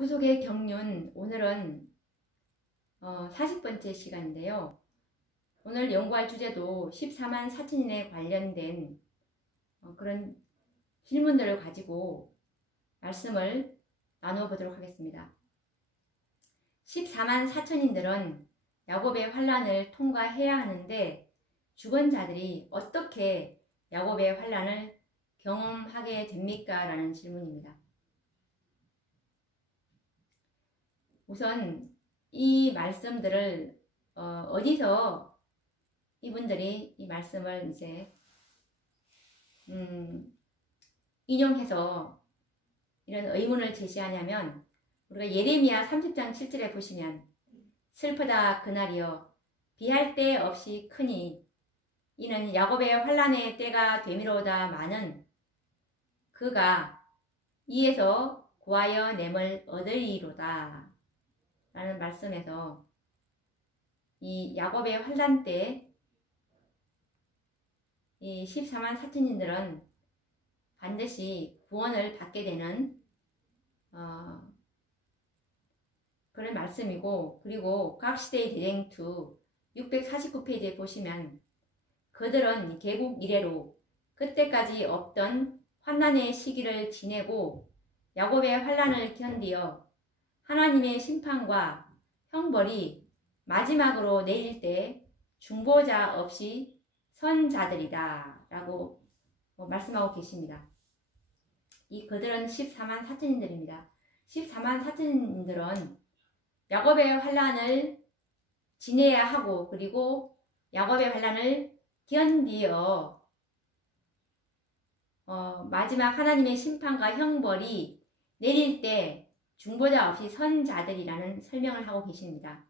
구속의 경륜, 오늘은 40번째 시간인데요. 오늘 연구할 주제도 14만 4천인에 관련된 그런 질문들을 가지고 말씀을 나눠보도록 하겠습니다. 14만 4천인들은 야곱의 환난을 통과해야 하는데 주권자들이 어떻게 야곱의 환난을 경험하게 됩니까? 라는 질문입니다. 우선 이 말씀들을 어디서 이분들이 이 말씀을 이제 인용해서 이런 의문을 제시하냐면, 우리가 예레미야 30장 7절에 보시면 슬프다 그날이여 비할 데 없이 크니 이는 야곱의 환난의 때가 되미로다마는 그가 이에서 구하여 냄을 얻으리로다 라는 말씀에서 이 야곱의 환난 때 이 14만 4천인들은 반드시 구원을 받게 되는 그런 말씀이고, 그리고 각시대의 대쟁투 649페이지에 보시면 그들은 개국 이래로 그때까지 없던 환난의 시기를 지내고 야곱의 환난을 견디어 하나님의 심판과 형벌이 마지막으로 내릴 때 중보자 없이 선 자들이다 라고 말씀하고 계십니다. 이 그들은 14만 4천인들입니다. 14만 4천인들은 야곱의 환난을 지내야 하고, 그리고 야곱의 환난을 견디어 마지막 하나님의 심판과 형벌이 내릴 때 중보자 없이 선 자들이라는 설명을 하고 계십니다.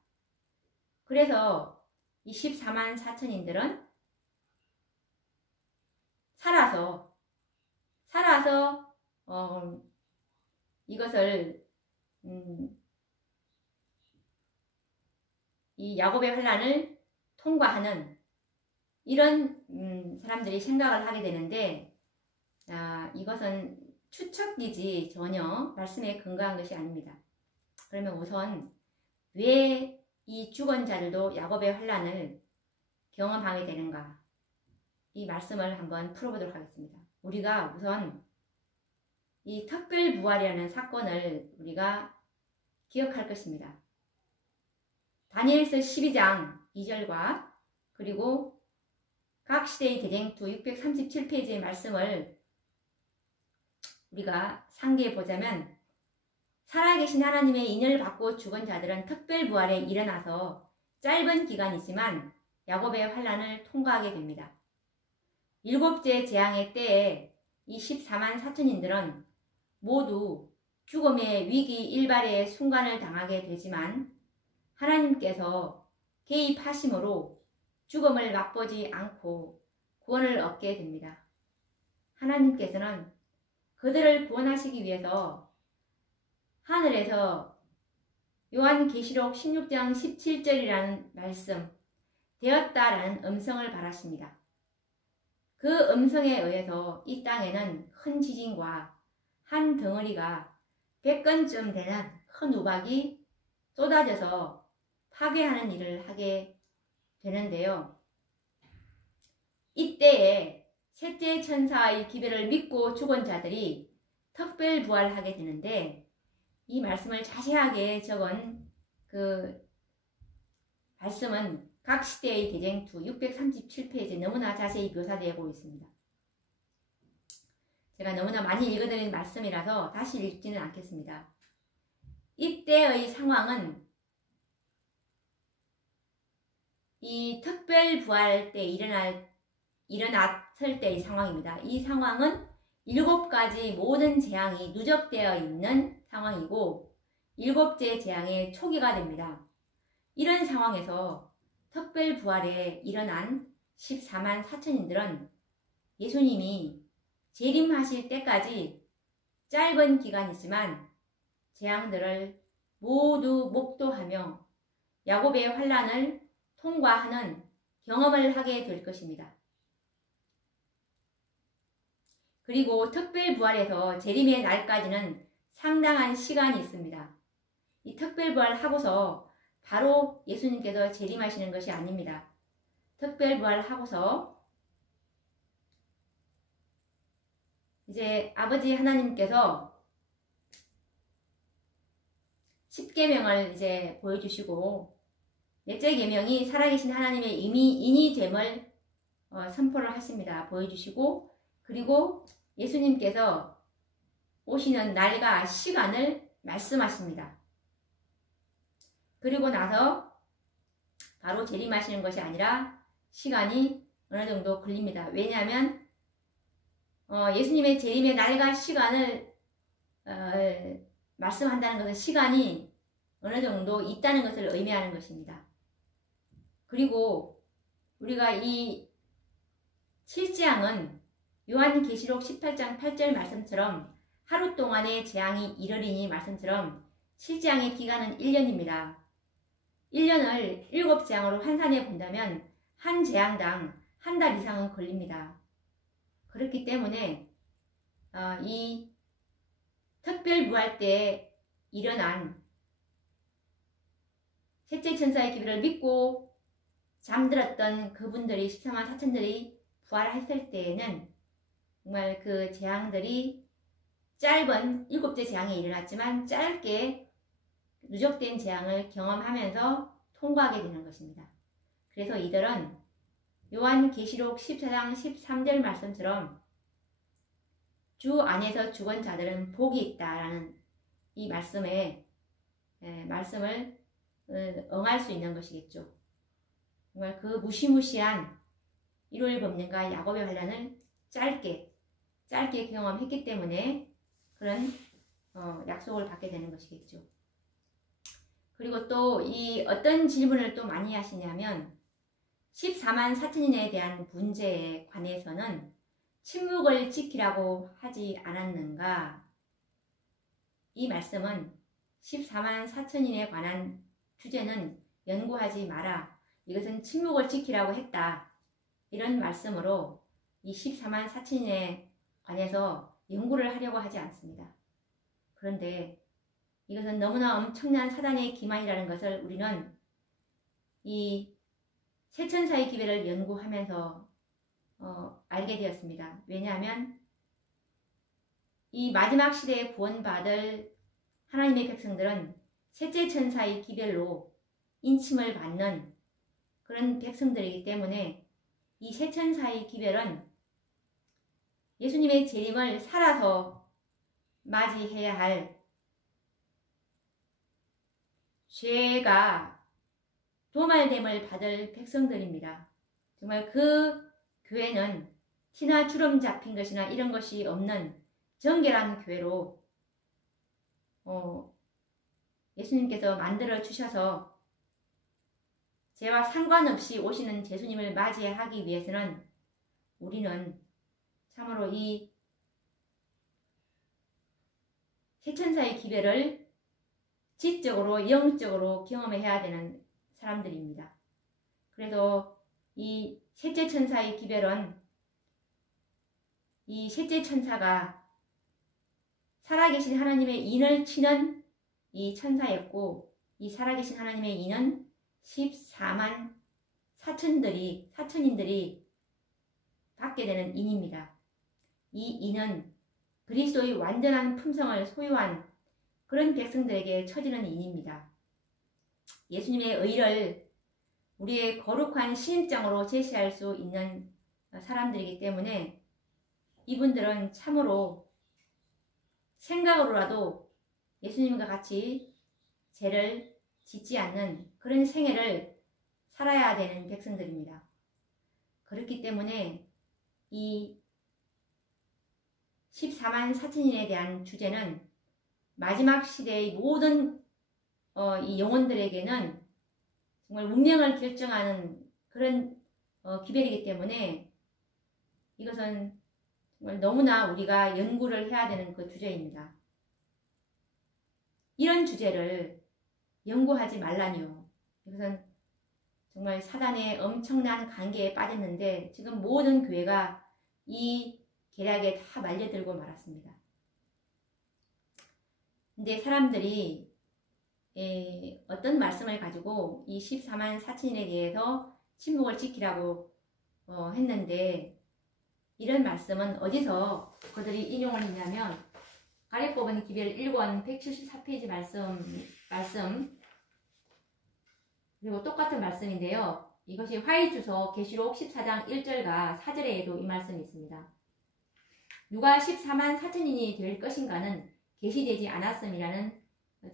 그래서 이 14만 4천인들은 살아서 이것을 이 야곱의 환난을 통과하는 이런 사람들이 생각을 하게 되는데, 이것은 추측이지 전혀 말씀에 근거한 것이 아닙니다. 그러면 우선 왜 이 주권자들도 야곱의 환난을 경험하게 되는가, 이 말씀을 한번 풀어보도록 하겠습니다. 우리가 우선 이 특별부활이라는 사건을 우리가 기억할 것입니다. 다니엘서 12장 2절과 그리고 각시대의 대쟁투 637페이지의 말씀을 우리가 상기해 보자면, 살아계신 하나님의 인을 받고 죽은 자들은 특별부활에 일어나서 짧은 기간이지만 야곱의 환난을 통과하게 됩니다. 일곱째 재앙의 때에 이 14만 4천인들은 모두 죽음의 위기 일발의 순간을 당하게 되지만 하나님께서 개입하심으로 죽음을 맛보지 않고 구원을 얻게 됩니다. 하나님께서는 그들을 구원하시기 위해서 하늘에서 요한계시록 16장 17절이라는 말씀, 되었다라는 음성을 발하십니다. 그 음성에 의해서 이 땅에는 큰 지진과 한 덩어리가 100건쯤 되는 큰 우박이 쏟아져서 파괴하는 일을 하게 되는데요. 이때에 셋째 천사의 기별을 믿고 죽은 자들이 특별부활하게 되는데, 이 말씀을 자세하게 적은 그 말씀은 각시대의 대쟁투 637페이지에 너무나 자세히 묘사되고 있습니다. 제가 너무나 많이 읽어드린 말씀이라서 다시 읽지는 않겠습니다. 이때의 상황은 이 특별부활 때 일어났을 때의 상황입니다. 이 상황은 7가지 모든 재앙이 누적되어 있는 상황이고 7째 재앙의 초기가 됩니다. 이런 상황에서 특별부활에 일어난 14만 4천인들은 예수님이 재림하실 때까지 짧은 기간이지만 재앙들을 모두 목도하며 야곱의 환난을 통과하는 경험을 하게 될 것입니다. 그리고 특별부활에서 재림의 날까지는 상당한 시간이 있습니다. 이 특별부활하고서 바로 예수님께서 재림하시는 것이 아닙니다. 특별부활하고서 이제 아버지 하나님께서 10계명을 이제 보여주시고 넷째 계명이 살아계신 하나님의 인이 됨을 선포를 하십니다. 보여주시고 그리고 예수님께서 오시는 날과 시간을 말씀하십니다. 그리고 나서 바로 재림하시는 것이 아니라 시간이 어느 정도 걸립니다. 왜냐하면 예수님의 재림의 날과 시간을 말씀한다는 것은 시간이 어느 정도 있다는 것을 의미하는 것입니다. 그리고 우리가 이 7재앙은 요한계시록 18장 8절 말씀처럼 하루 동안의 재앙이 이르리니 말씀처럼 7재앙의 기간은 1년입니다. 1년을 7재앙으로 환산해 본다면 한 재앙당 한 달 이상은 걸립니다. 그렇기 때문에 이 특별부활 때 일어난 셋째 천사의 기별을 믿고 잠들었던 그분들이 14만 4천들이 부활했을 때에는 정말 그 재앙들이 짧은 7째 재앙이 일어났지만 짧게 누적된 재앙을 경험하면서 통과하게 되는 것입니다. 그래서 이들은 요한계시록 14장 13절 말씀처럼 주 안에서 죽은 자들은 복이 있다라는 이 말씀을 응할 수 있는 것이겠죠. 정말 그 무시무시한 일요일 범령과 야곱의 환난을 짧게 경험했기 때문에 그런 약속을 받게 되는 것이겠죠. 그리고 또 이 어떤 질문을 또 많이 하시냐면 14만 4천인에 대한 문제에 관해서는 침묵을 지키라고 하지 않았는가? 이 말씀은 14만 4천인에 관한 주제는 연구하지 마라. 이것은 침묵을 지키라고 했다. 이런 말씀으로 이 14만 4천인에 관해서 연구를 하려고 하지 않습니다. 그런데 이것은 너무나 엄청난 사단의 기만이라는 것을 우리는 이 세천사의 기별을 연구하면서 알게 되었습니다. 왜냐하면 이 마지막 시대에 구원받을 하나님의 백성들은 셋째 천사의 기별로 인침을 받는 그런 백성들이기 때문에 이 세 천사의 기별은 예수님의 재림을 살아서 맞이해야 할 죄가 도말됨을 받을 백성들입니다. 정말 그 교회는 티나 주름 잡힌 것이나 이런 것이 없는 정결한 교회로 예수님께서 만들어 주셔서 죄와 상관없이 오시는 예수님을 맞이하기 위해서는 우리는 참으로 이 세천사의 기별을 지적으로 영적으로 경험해야 되는 사람들입니다. 그래서 이 셋째 천사의 기별은 이 셋째 천사가 살아계신 하나님의 인을 치는 이 천사였고 이 살아계신 하나님의 인은 14만 4천인들이 받게 되는 인입니다. 이 인은 그리스도의 완전한 품성을 소유한 그런 백성들에게 처지는 인입니다. 예수님의 의를 우리의 거룩한 신임장으로 제시할 수 있는 사람들이기 때문에 이분들은 참으로 생각으로라도 예수님과 같이 죄를 짓지 않는 그런 생애를 살아야 되는 백성들입니다. 그렇기 때문에 이 14만 4천인에 대한 주제는 마지막 시대의 모든 이 영혼들에게는 정말 운명을 결정하는 그런 기별이기 때문에 이것은 정말 너무나 우리가 연구를 해야 되는 그 주제입니다. 이런 주제를 연구하지 말라니요. 이것은 정말 사단의 엄청난 관계에 빠졌는데 지금 모든 교회가 이 계략에 다 말려들고 말았습니다. 근데 사람들이 어떤 말씀을 가지고 이 14만 4천인에 대해서 침묵을 지키라고 했는데, 이런 말씀은 어디서 그들이 인용을 했냐면 아래 뽑은 기별 1권 174페이지 말씀 그리고 똑같은 말씀인데요. 이것이 화의주소 계시록 14장 1절과 4절에도 이 말씀이 있습니다. 누가 14만 4천인이 될 것인가는 계시되지 않았음이라는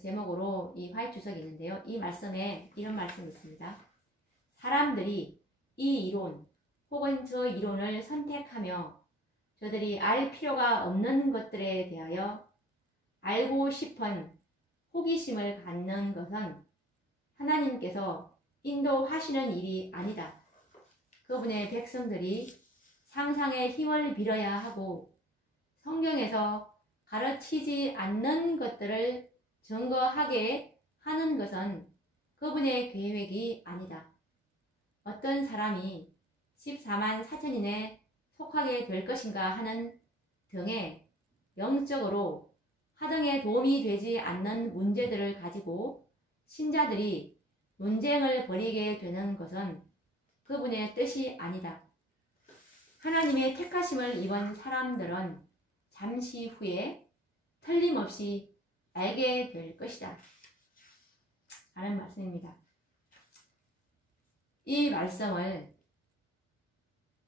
제목으로 이 화의주석이 있는데요. 이 말씀에 이런 말씀이 있습니다. 사람들이 이 이론 혹은 저 이론을 선택하며 저들이 알 필요가 없는 것들에 대하여 알고 싶은 호기심을 갖는 것은 하나님께서 인도하시는 일이 아니다. 그분의 백성들이 상상의 힘을 빌어야 하고 성경에서 가르치지 않는 것들을 증거하게 하는 것은 그분의 계획이 아니다. 어떤 사람이 14만 4천인에 속하게 될 것인가 하는 등의 영적으로 하등에 도움이 되지 않는 문제들을 가지고 신자들이 논쟁을 벌이게 되는 것은 그분의 뜻이 아니다. 하나님의 택하심을 입은 사람들은 잠시 후에 틀림없이 알게 될 것이다. 라는 말씀입니다. 이 말씀을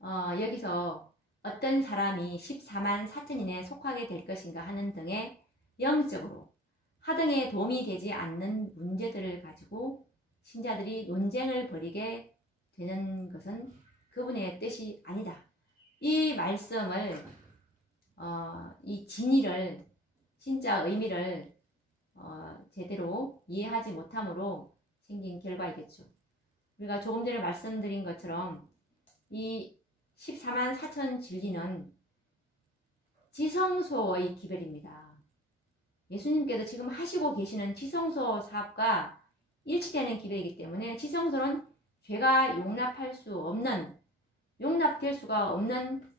여기서 어떤 사람이 14만 4천인에 속하게 될 것인가 하는 등의 영적으로 하등에 도움이 되지 않는 문제들을 가지고 신자들이 논쟁을 벌이게 되는 것은 그분의 뜻이 아니다. 이 말씀을 이 진의를 진짜 의미를 제대로 이해하지 못함으로 생긴 결과이겠죠. 우리가 조금 전에 말씀드린 것처럼 이 14만 4천 진리는 지성소의 기별입니다. 예수님께서 지금 하시고 계시는 지성소 사업과 일치되는 기별이기 때문에 지성소는 죄가 용납될 수가 없는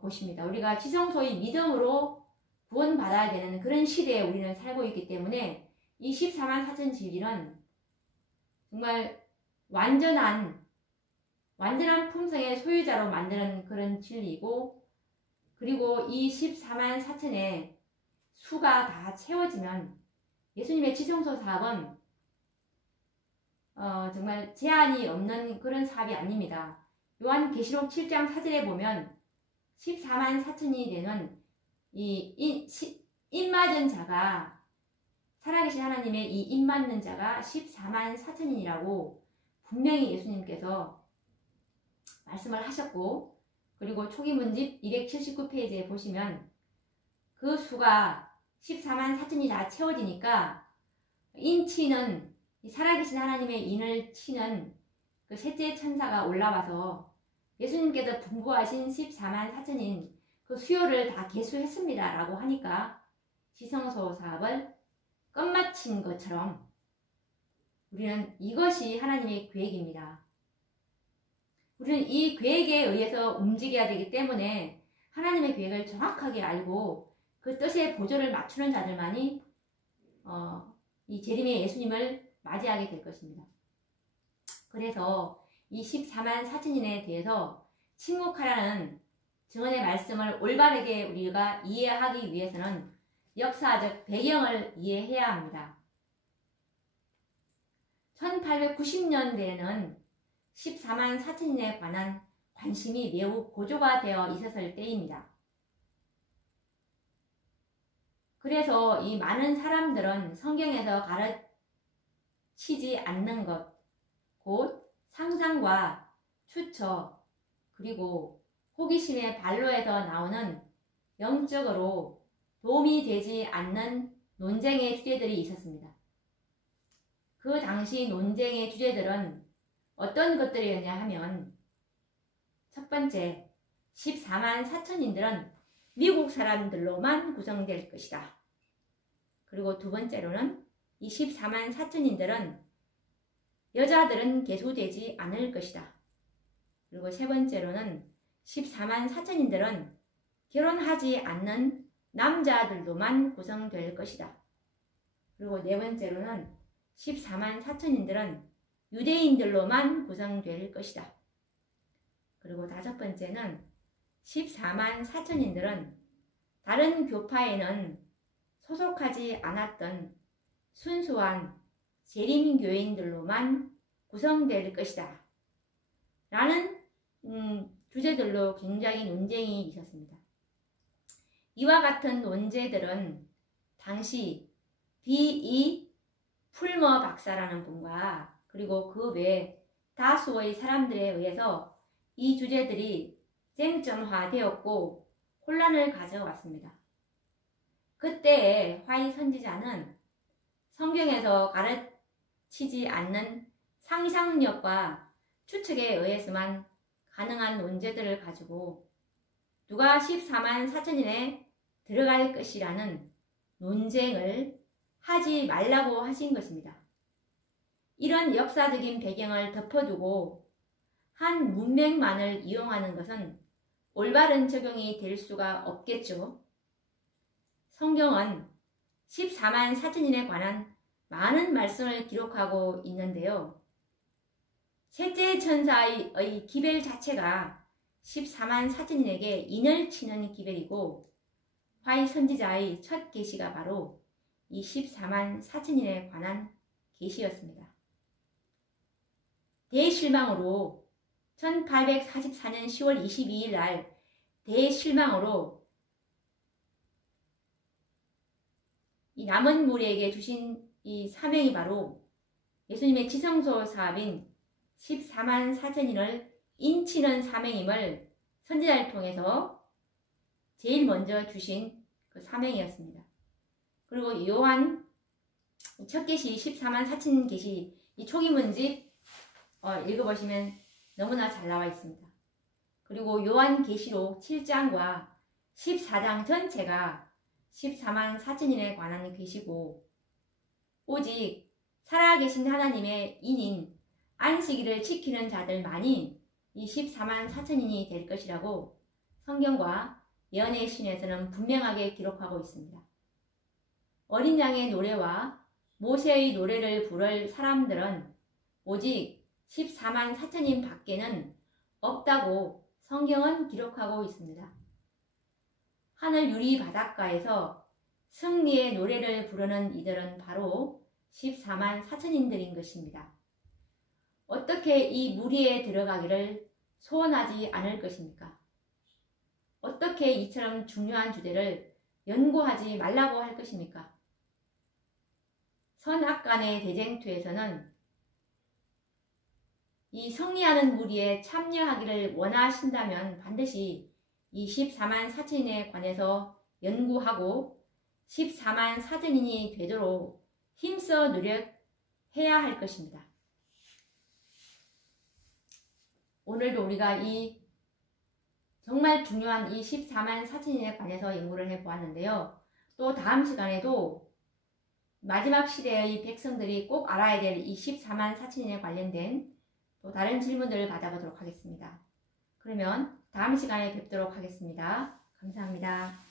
곳입니다. 우리가 지성소의 믿음으로 구원받아야 되는 그런 시대에 우리는 살고 있기 때문에 이 14만 4천 진리는 정말 완전한 품성의 소유자로 만드는 그런 진리이고, 그리고 이 14만 4천의 수가 다 채워지면 예수님의 지성소 사업은 정말 제한이 없는 그런 사업이 아닙니다. 요한계시록 7장 4절에 보면 14만 4천이 되는 이 입맞은 자가, 살아계신 하나님의 이 입맞는 자가 14만 4천인이라고 분명히 예수님께서 말씀을 하셨고, 그리고 초기문집 279페이지에 보시면 그 수가 14만 4천이 다 채워지니까 인치는, 살아계신 하나님의 인을 치는 그 셋째 천사가 올라와서 예수님께서 분부하신 14만 4천인 그 수요를 다 계수했습니다 라고 하니까 지성소 사업을 끝마친 것처럼 우리는 이것이 하나님의 계획입니다. 우리는 이 계획에 의해서 움직여야 되기 때문에 하나님의 계획을 정확하게 알고 그 뜻에 보조를 맞추는 자들만이 이 재림의 예수님을 맞이하게 될 것입니다. 그래서 이 14만 4천인에 대해서 침묵하라는 증언의 말씀을 올바르게 우리가 이해하기 위해서는 역사적 배경을 이해해야 합니다. 1890년대에는 14만 4천인에 관한 관심이 매우 고조가 되어 있었을 때입니다. 그래서 이 많은 사람들은 성경에서 가르치지 않는 것, 곧 상상과 추측, 그리고 호기심의 발로에서 나오는 영적으로 도움이 되지 않는 논쟁의 주제들이 있었습니다. 그 당시 논쟁의 주제들은 어떤 것들이었냐 하면, 첫 번째, 14만 4천인들은 미국 사람들로만 구성될 것이다. 그리고 두 번째로는 이 14만 4천인들은 여자들은 계수되지 않을 것이다. 그리고 세 번째로는 14만 4천인들은 결혼하지 않는 남자들로만 구성될 것이다. 그리고 네 번째로는 14만 4천인들은 유대인들로만 구성될 것이다. 그리고 다섯 번째는 14만 4천인들은 다른 교파에는 소속하지 않았던 순수한 재림교인들로만 구성될 것이다. 라는 주제들로 굉장히 논쟁이 있었습니다. 이와 같은 논제들은 당시 B.E. 풀머 박사라는 분과 그리고 그 외 다수의 사람들에 의해서 이 주제들이 쟁점화되었고 혼란을 가져왔습니다. 그때의 화이 선지자는 성경에서 가르치지 않는 상상력과 추측에 의해서만 가능한 논제들을 가지고 누가 14만 4천인에 들어갈 것이라는 논쟁을 하지 말라고 하신 것입니다. 이런 역사적인 배경을 덮어두고 한 문맥만을 이용하는 것은 올바른 적용이 될 수가 없겠죠. 성경은 14만 4천인에 관한 많은 말씀을 기록하고 있는데요. 셋째 천사의 기별 자체가 14만 4천인에게 인을 치는 기별이고 화이 선지자의 첫 계시가 바로 이 14만 4천인에 관한 계시였습니다. 대실망으로 1844년 10월 22일 날 대실망으로 이 남은 무리에게 주신 이 사명이 바로 예수님의 지성소 사업인 14만 4천인을 인치는 사명임을 선지자를 통해서 제일 먼저 주신 그 사명이었습니다. 그리고 요한 첫 계시 14만 4천 계시 이 초기 문집 읽어보시면 너무나 잘 나와 있습니다. 그리고 요한 계시록 7장과 14장 전체가 14만 4천인에 관한 계시고 오직 살아계신 하나님의 인인 안식일을 지키는 자들만이 이 14만 4천인이 될 것이라고 성경과 예언의 신에서는 분명하게 기록하고 있습니다. 어린 양의 노래와 모세의 노래를 부를 사람들은 오직 14만 4천인 밖에는 없다고 성경은 기록하고 있습니다. 하늘 유리 바닷가에서 승리의 노래를 부르는 이들은 바로 14만 4천인들인 것입니다. 어떻게 이 무리에 들어가기를 소원하지 않을 것입니까? 어떻게 이처럼 중요한 주제를 연구하지 말라고 할 것입니까? 선악간의 대쟁투에서는 이 승리하는 무리에 참여하기를 원하신다면 반드시 이 14만 4천인에 관해서 연구하고 14만 4천인이 되도록 힘써 노력해야 할 것입니다. 오늘도 우리가 이 정말 중요한 이 14만 4천인에 관해서 연구를 해보았는데요. 또 다음 시간에도 마지막 시대의 백성들이 꼭 알아야 될 이 14만 4천인에 관련된 또 다른 질문들을 받아보도록 하겠습니다. 그러면 다음 시간에 뵙도록 하겠습니다. 감사합니다.